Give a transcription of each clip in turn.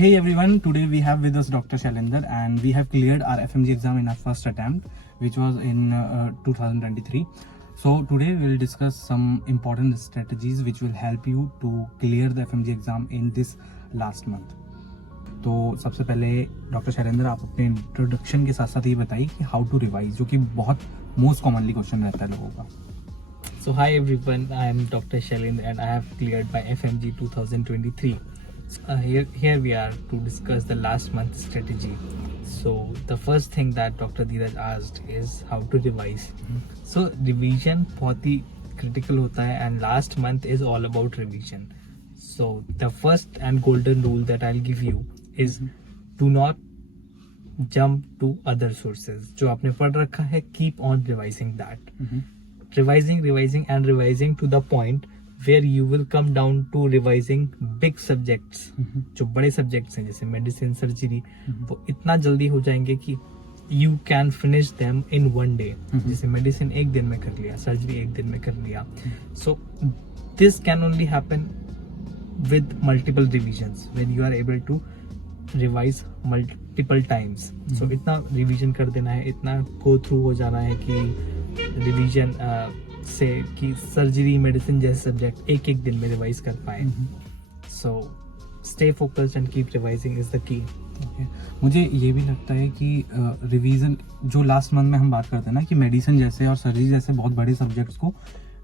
hey everyone, today we have with us Dr. Shailendra and we have cleared our FMG exam in our first attempt, which was in 2023. So today we will discuss some important strategies which will help you to clear the FMG exam in this last month. तो सबसे पहले doctor Shailendra आप अपने introduction के साथ साथ ये बताइए कि हाउ टू रिवाइज, जो कि बहुत मोस्ट कॉमनली क्वेश्चन रहता है लोगों का. So hi everyone, I am Dr. Shailendra and I have cleared my FMG 2023. Here we are to discuss the last month strategy. So the first thing that Dr. Dheeraj asked is how to revise. So revision बहुत ही critical होता है and last month is all about revision. So the first and golden rule that I'll give you is do not jump to other sources. जो आपने पढ़ रखा है, keep on revising that. Revising and revising to the point where you will come down to revising big subjects. जो बड़े subjects हैं जैसे medicine, surgery, वो इतना जल्दी हो जाएंगे कि you can finish them in one day. जैसे medicine एक दिन में कर लिया, surgery एक दिन में कर लिया. So this can only happen with multiple revisions when you are able to revise multiple times. So इतना revision कर देना है, इतना go through हो जाना है कि रिवीजन से कि सर्जरी मेडिसिन जैसे सब्जेक्ट एक एक दिन में रिवाइज कर पाए. So stay focused and keep revising is the key. मुझे ये भी लगता है कि रिवीजन जो लास्ट मंथ में हम बात करते हैं ना कि मेडिसिन जैसे और सर्जरी जैसे बहुत बड़े सब्जेक्ट्स को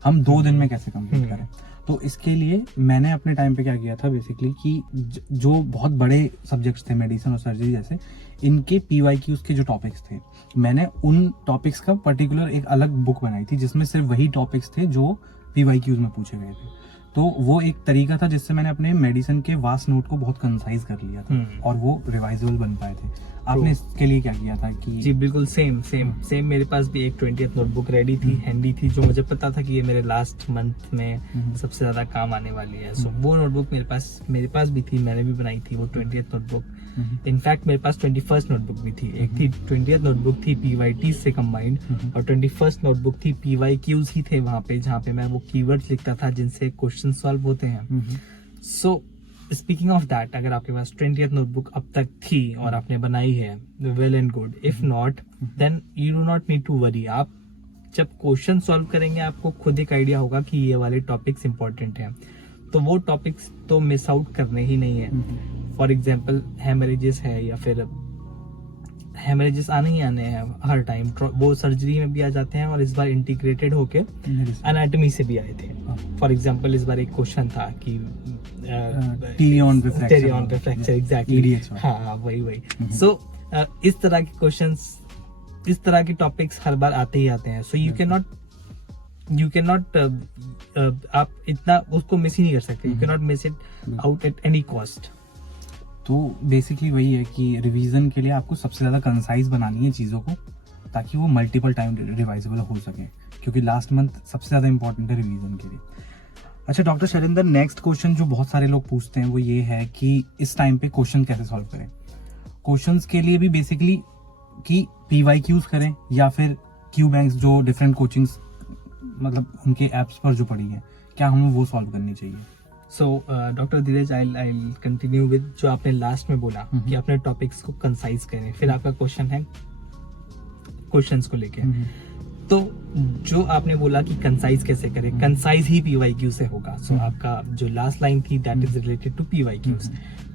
हम 2 दिन में कैसे कंप्लीट करें. तो इसके लिए मैंने अपने टाइम पे क्या किया था बेसिकली कि जो बहुत बड़े सब्जेक्ट्स थे मेडिसिन और सर्जरी जैसे, इनके PYQs के जो टॉपिक्स थे, मैंने उन टॉपिक्स का पर्टिकुलर एक अलग बुक बनाई थी जिसमें सिर्फ वही टॉपिक्स थे जो PYQs में पूछे गए थे. तो वो एक तरीका था जिससे मैंने अपने मेडिसिन के वास्ट नोट को बहुत कंसाइज कर लिया था और वो रिवाइजेबल बन पाए थे. आपने इसके लिए क्या किया था कि जी बिल्कुल सेम मेरे पास भी एक 20th नोटबुक रेडी थी, हैंडी थी, जो मुझे पता था कि ये मेरे लास्ट मंथ में सबसे ज्यादा काम आने वाली है. सो वो नोटबुक मेरे पास भी थी, मैंने भी बनाई थी वो 20th नोटबुक. इनफैक्ट मेरे पास 21st नोटबुक भी थी. एक थी 20th नोटबुक थी PYT से कंबाइंड और 21st नोटबुक थी PYQs ही थे वहाँ पे, जहाँ पे मैं वो कीवर्ड्स लिखता था जिनसे क्वेश्चन सॉल्व होते हैं. सो स्पीकिंग ऑफ दैट, अगर आपके पास 20th नोटबुक अब तक थी और आपने बनाई है, well and good. If not then you do not need to worry. आप जब क्वेश्चन सॉल्व करेंगे आपको खुद एक आइडिया होगा कि ये वाले टॉपिक्स इंपॉर्टेंट हैं, तो वो टॉपिक्स तो मिस आउट करने ही नहीं है. फॉर एग्जाम्पल हेमरेजेस है या फिर हेमरेजेस आने ही आने हैं हर टाइम, वो सर्जरी में भी आ जाते हैं और इस बार इंटीग्रेटेड होके एनाटॉमी से भी आए थे. फॉर एग्जाम्पल इस बार एक क्वेश्चन था कि टेरियन पे फ्रैक्चर एग्जैक्टली, हाँ वही. सो इस तरह के क्वेश्चंस, इस तरह के टॉपिक्स हर बार आते ही आते हैं. सो यू कैन नॉट आप इतना उसको मिस ही नहीं कर सकते. You can not miss it out at any cost. तो बेसिकली वही है कि रिवीजन के लिए आपको सबसे ज़्यादा कंसाइज बनानी है चीज़ों को, ताकि वो मल्टीपल टाइम रिवाइजेबल हो सके, क्योंकि लास्ट मंथ सबसे ज़्यादा इंपॉर्टेंट है रिवीजन के लिए. अच्छा डॉक्टर शैलेंद्र, नेक्स्ट क्वेश्चन जो बहुत सारे लोग पूछते हैं वो ये है कि इस टाइम पे क्वेश्चन कैसे सॉल्व करें. क्वेश्चंस के लिए भी बेसिकली कि PYQs करें या फिर क्यू बैंक्स जो डिफरेंट कोचिंग्स मतलब उनके ऐप्स पर जो पड़ी है, क्या हमें वो सॉल्व करनी चाहिए. So doctor Dheeraj, I continue with जो आपने लास्ट में बोला कि अपने टॉपिक्स को कंसाइज करें. फिर आपका क्वेश्चन है क्वेश्चंस को लेके. तो जो आपने बोला कि कंसाइज कैसे करें, कंसाइज ही PYQ से होगा. सो आपका जो लास्ट लाइन थी that is related to PYQs.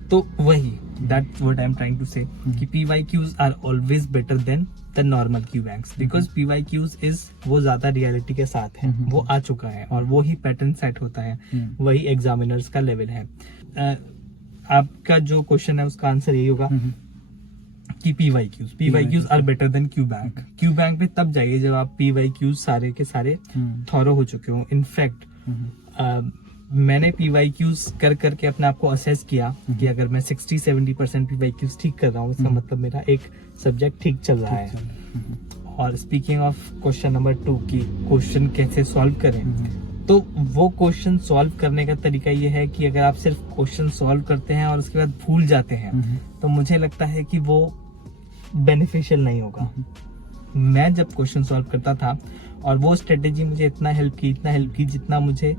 तो वही that's what I am trying to say कि PYQs are always better than the normal Q banks, because PYQs is वो ज्यादा रियलिटी के साथ है, वो आ चुका है और वो ही पैटर्न सेट होता है, वही एग्जामिनर्स का लेवल है. आपका जो क्वेश्चन है उसका आंसर यही होगा कि PYQs are better than Q bank. Q bank पे तब जाइए जब आप PYQs सारे के सारे थॉरो हो चुके हो. इनफैक्ट मैंने PYQs कर करके अपने आप को असेस किया कि अगर मैं 60-70% PYQs ठीक कर रहा हूँ, इसका मतलब मेरा एक सब्जेक्ट ठीक चल रहा है. और स्पीकिंग ऑफ क्वेश्चन नंबर 2 की क्वेश्चन कैसे सॉल्व करें, तो वो क्वेश्चन सॉल्व करने का तरीका ये है कि अगर आप सिर्फ क्वेश्चन सॉल्व करते हैं और उसके बाद भूल जाते हैं, तो मुझे लगता है कि वो बेनिफिशियल नहीं होगा. मैं जब क्वेश्चन सॉल्व करता था और वो स्ट्रेटेजी मुझे इतना हेल्प की जितना मुझे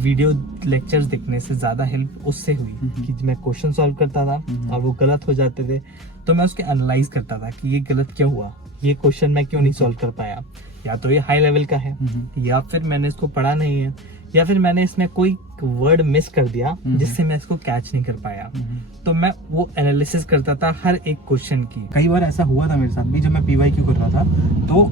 वीडियो लेक्चर्स देखने से ज्यादा हेल्प उससे हुई कि मैं क्वेश्चन सॉल्व करता था और वो गलत हो जाते थे, तो मैं उसके एनालाइज करता था कि ये गलत क्यों हुआ, ये क्वेश्चन मैं क्यों नहीं सॉल्व कर पाया, या तो ये हाई लेवल का है, या फिर मैंने इसको पढ़ा नहीं है, या फिर मैंने इसमें कोई वर्ड मिस कर दिया जिससे मैं इसको कैच नहीं कर पाया। तो मैं वो एनालिसिस करता था हर एक क्वेश्चन की। कई बार ऐसा हुआ था मेरे साथ भी, जब मैं PYQ कर रहा था तो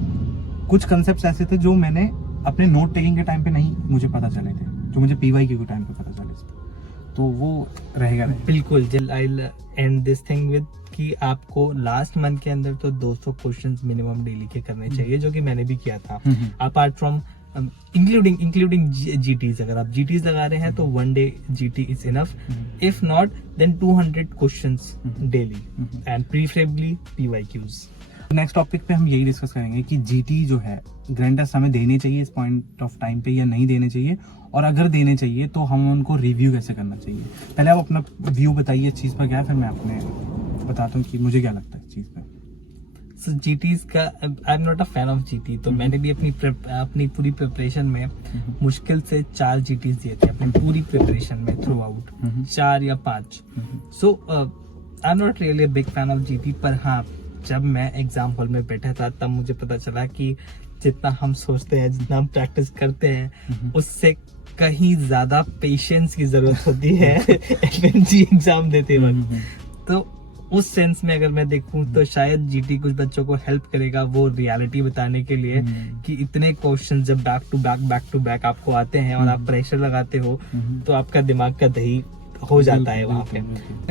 कुछ कंसेप्ट ऐसे थे जो मैंने अपने नोट टेकिंग के टाइम पे नहीं मुझे पता चले थे, जो मुझे PYQ के टाइम पे पता चले थे, तो वो रहेगा नहीं। बिल्कुल। I will and this thing with कि आपको लास्ट मंथ के अंदर तो 200 क्वेश्चंस मिनिमम डेली के करने चाहिए, जो कि मैंने भी किया था। अपार्ट फ्रॉम इंक्लूडिंग GTs, अगर आप GTs लगा रहे हैं तो 1 day GT is enough, if not then 200 questions daily and preferably PYQs। Next topic पे हम यही डिस्कस करेंगे कि GT जो है ग्रैंड टेस्ट हमें देने चाहिए इस पॉइंट ऑफ टाइम पे या नहीं देने चाहिए, और अगर देने चाहिए तो हम उनको रिव्यू कैसे करना चाहिए। पहले आप अपना व्यू बताइए इस चीज़ पर क्या है, फिर मैं अपने बताता हूँ कि मुझे क्या लगता है इस चीज़ पे। So GTs का आई am not a fan of GT, तो मैंने भी अपनी पूरी प्रिपरेशन में मुश्किल से 4 GTs दिए थे अपनी पूरी प्रिपरेशन में थ्रू आउट, 4 या 5। So I am not really big fan of GT, पर हाँ जब मैं एग्जाम हॉल में बैठा था तब मुझे पता चला कि जितना हम सोचते हैं, जितना हम प्रैक्टिस करते हैं, उससे कहीं ज्यादा पेशेंस की जरूरत होती है FNG एग्जाम देते वक्त। तो उस सेंस में अगर मैं देखूं तो शायद GT कुछ बच्चों को हेल्प करेगा वो रियलिटी बताने के लिए कि इतने क्वेश्चन जब बैक टू बैक आपको आते हैं और आप प्रेशर लगाते हो तो आपका दिमाग का दही हो जाता है वहाँ पे।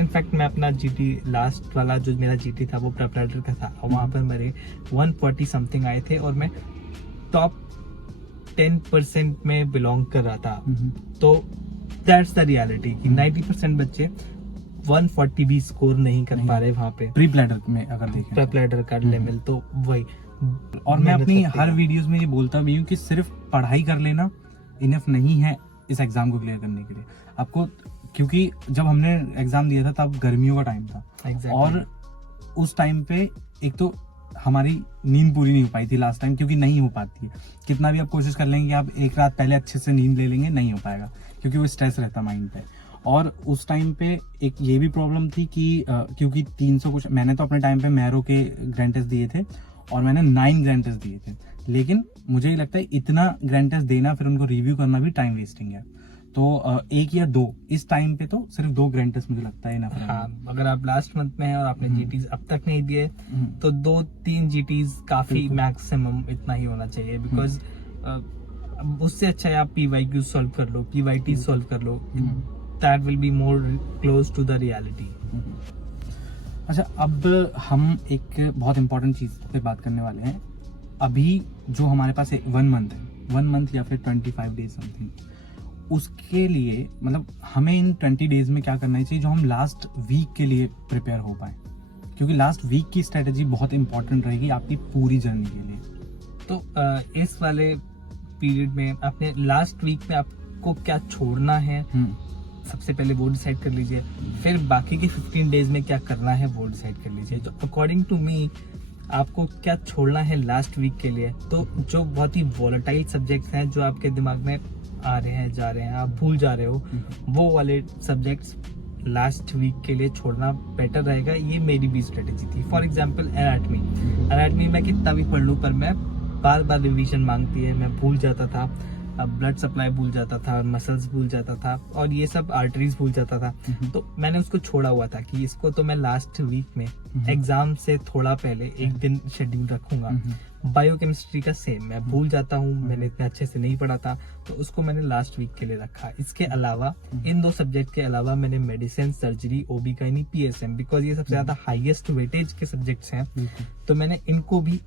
इनफैक्ट मैं अपना GT लास्ट वाला जो मेरा GT था वो प्रेपरेटर का था, वहाँ पर मेरे 140 समथिंग आए थे और मैं टॉप 10% में बिलोंग कर रहा था। तो दैट्स द रियलिटी कि 90% बच्चे 140 भी स्कोर नहीं कर पा रहे वहाँ पे प्री प्लेडर में अगर देखें, प्री प्लेडर का लेवल। तो वही, और मैं अपनी हर वीडियोस में ये बोलता भी हूँ कि सिर्फ पढ़ाई कर लेना इनफ नहीं है इस एग्जाम को क्लियर करने के लिए आपको, क्योंकि जब हमने एग्जाम दिया था तब गर्मियों का टाइम था। exactly. और उस टाइम पे एक तो हमारी नींद पूरी नहीं हो पाई थी लास्ट टाइम, क्योंकि नहीं हो पाती है, कितना भी आप कोशिश कर लेंगे आप एक रात पहले अच्छे से नींद ले लेंगे नहीं हो पाएगा, क्योंकि वो स्ट्रेस रहता माइंड पे। और उस टाइम पे एक ये भी प्रॉब्लम थी कि क्योंकि 300 कुछ, मैंने तो अपने टाइम पे मैरो के ग्रैंड टेस्ट दिए थे और मैंने 9 ग्रैंड टेस्ट दिए थे, लेकिन मुझे ये लगता है इतना ग्रैंड टेस्ट देना फिर उनको रिव्यू करना भी टाइम वेस्टिंग है। तो 1 या 2 इस टाइम पे तो सिर्फ 2 ग्रैंड टेस्ट मुझे लगता है ना। हाँ, अगर आप लास्ट मंथ में हैं और आपने GTs अब तक नहीं दिए तो 2-3 GTs काफी, मैक्सिमम इतना ही होना चाहिए, बिकॉज उससे अच्छा है आप PYQ सॉल्व कर लो, PYT सॉल्व कर लो, that will be more close to the reality. अच्छा, अब हम एक बहुत इंपॉर्टेंट चीज पे बात करने वाले हैं। अभी जो हमारे पास 1 मंथ है, 1 मंथ या फिर 25 डेज समथिंग, उसके लिए मतलब हमें इन 20 डेज में क्या करना चाहिए जो हम लास्ट वीक के लिए प्रिपेयर हो पाए, क्योंकि लास्ट वीक की स्ट्रेटेजी बहुत इंपॉर्टेंट रहेगी आपकी पूरी जर्नी के लिए। तो इस वाले पीरियड में आपने लास्ट वीक में आपको क्या छोड़ना है सबसे पहले वो डिसाइड कर लीजिए, फिर बाकी के 15 डेज में क्या करना है वो डिसाइड कर लीजिए। तो अकॉर्डिंग टू मी आपको क्या छोड़ना है लास्ट वीक के लिए, तो जो बहुत ही वॉलेटाइल सब्जेक्ट्स हैं जो आपके दिमाग में आ रहे हैं जा रहे हैं, आप भूल जा रहे हो, वो वाले सब्जेक्ट्स लास्ट वीक के लिए छोड़ना बेटर रहेगा। ये मेरी भी स्ट्रेटेजी थी। फॉर एग्जांपल एनाटॉमी मैं कितना भी पढ़ लूँ पर मैं बार बार रिवीजन मांगती है, मैं भूल जाता था, ब्लड सप्लाई भूल जाता था, मसल्स भूल जाता था और ये सब आर्टरीज भूल जाता था। तो मैंने उसको छोड़ा हुआ था कि इसको तो मैं लास्ट वीक में एग्जाम से थोड़ा पहले एक दिन शेड्यूल रखूंगा। बायोकेमिस्ट्री का सेम, मैं भूल जाता हूँ, मैंने इतने अच्छे से नहीं पढ़ा था तो उसको मैंने लास्ट वीक के लिए रखा। इसके अलावा इन 2 सब्जेक्ट के अलावा मैंने medicine, surgery, OB-GYN, PSM, because ये सबसे ज्यादा हाईएस्ट वेटेज के सब्जेक्ट्स हैं, तो मैंने इनको भी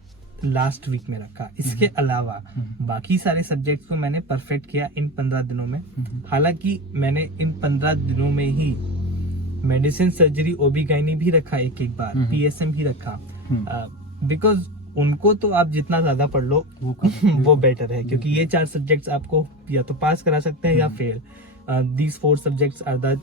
लास्ट वीक में रखा। इसके अलावा बाकी सारे सब्जेक्ट्स को मैंने परफेक्ट किया इन 15 दिनों में। हालांकि मैंने इन 15 दिनों में ही मेडिसिन, सर्जरी, OB-GYN भी रखा एक बार, PSM भी रखा, बिकॉज उनको तो आप जितना ज्यादा पढ़ लो वो बेटर है, क्योंकि ये 4 सब्जेक्ट्स आपको या तो पास करा सकते हैं या fail. These 4 subjects are the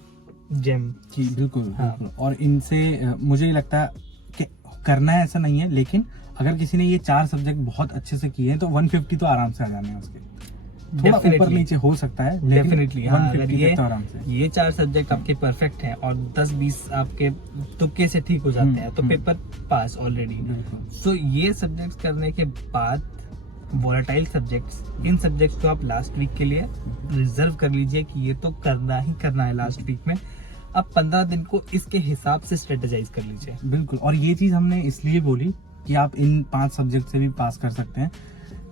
gem. बिल्कुल। और इनसे मुझे लगता है कि करना है ऐसा नहीं है, लेकिन अगर किसी ने ये 4 सब्जेक्ट बहुत अच्छे से किए हैं तो 150 तो आराम से आ जाने हैं उसके। थोड़ा ऊपर Definitely. नीचे हो सकता है, लेकिन डेफिनेटली हाँ, 150 अगर तक तो आराम से। ये 4 सब्जेक्ट आपके परफेक्ट हैं और 10-20 आपके तुक्के से ठीक हो जाते हैं तो पेपर पास ऑलरेडी। बिल्कुल। सो ये सब्जेक्ट्स करने के बाद वोलेटाइल सब्जेक्ट्स, इन सब्जेक्ट्स को आप लास्ट वीक के लिए रिजर्व कर लीजिए कि ये तो करना ही करना है लास्ट वीक में। आप 15 दिन को इसके हिसाब से स्ट्रेटेजाइज कर लीजिए। बिल्कुल, और ये चीज हमने इसलिए बोली कि आप इन 5 सब्जेक्ट से भी पास कर सकते हैं,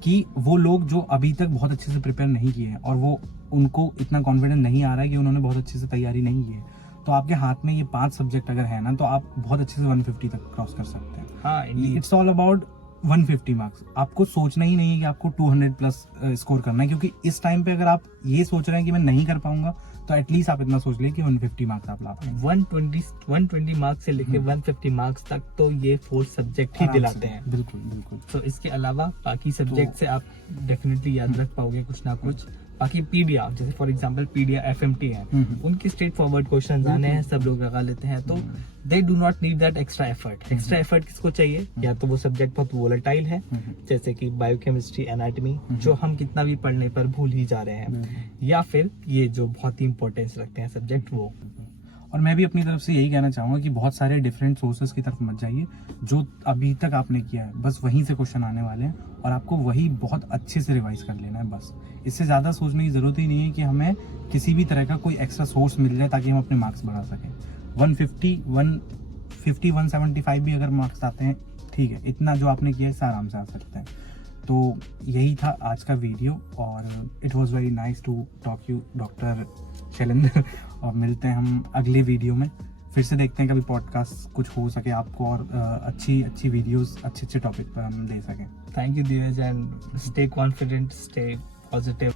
कि वो लोग जो अभी तक बहुत अच्छे से प्रिपेयर नहीं किए हैं और वो उनको इतना कॉन्फिडेंस नहीं आ रहा है कि उन्होंने बहुत अच्छे से तैयारी नहीं की है, तो आपके हाथ में ये 5 सब्जेक्ट अगर है ना, तो आप बहुत अच्छे से 150 तक क्रॉस कर सकते हैं। हाँ, इट्स ऑल अबाउट 150 मार्क्स। आपको सोचना ही नहीं है कि आपको 200 प्लस स्कोर करना है, क्योंकि इस टाइम पे अगर आप ये सोच रहे हैं कि मैं नहीं कर पाऊंगा, तो एटलीस्ट आप इतना सोच ले कि 150 मार्क्स आप ला पाएं। 120 मार्क्स से लेके 150 मार्क्स तक तो ये 4 सब्जेक्ट ही आराम से। दिलाते हैं। बिल्कुल बिल्कुल। तो इसके अलावा बाकी सब्जेक्ट से आप डेफिनेटली याद रख पाओगे कुछ ना कुछ। बाकी पीडिया, जैसे फॉर एग्जांपल पीडिया एफएमटी है, उनके स्ट्रेट फॉरवर्ड क्वेश्चंस आने हैं, सब लोग लगा लेते हैं, तो they do not need that extra effort. Extra effort किसको चाहिए? या तो वो सब्जेक्ट बहुत वोलेटाइल है, जैसे कि बायोकेमिस्ट्री, एनाटॉमी, जो हम कितना भी पढ़ने पर भूल ही जा रहे हैं, या फिर ये जो बहुत ही इंपॉर्टेंस रखते हैं सब्जेक्ट वो। और मैं भी अपनी तरफ से यही कहना चाहूँगा कि बहुत सारे डिफरेंट सोर्सेज की तरफ मत जाइए। जो अभी तक आपने किया है बस वहीं से क्वेश्चन आने वाले हैं, और आपको वही बहुत अच्छे से रिवाइज कर लेना है बस। इससे ज़्यादा सोचने की ज़रूरत ही नहीं है कि हमें किसी भी तरह का कोई एक्स्ट्रा सोर्स मिल जाए ताकि हम अपने मार्क्स बढ़ा सकें। 150, 150, 175 भी अगर मार्क्स आते हैं, ठीक है, इतना जो आपने किया है इससे आराम से आ सकते हैं। तो यही था आज का वीडियो, और it was very nice to talk you doctor Shailendra. और मिलते हैं हम अगले वीडियो में, फिर से देखते हैं कभी पॉडकास्ट कुछ हो सके आपको, और अच्छी अच्छी वीडियोस अच्छे अच्छे टॉपिक पर हम दे सकें। Thank you Dheeraj, and stay confident, stay positive.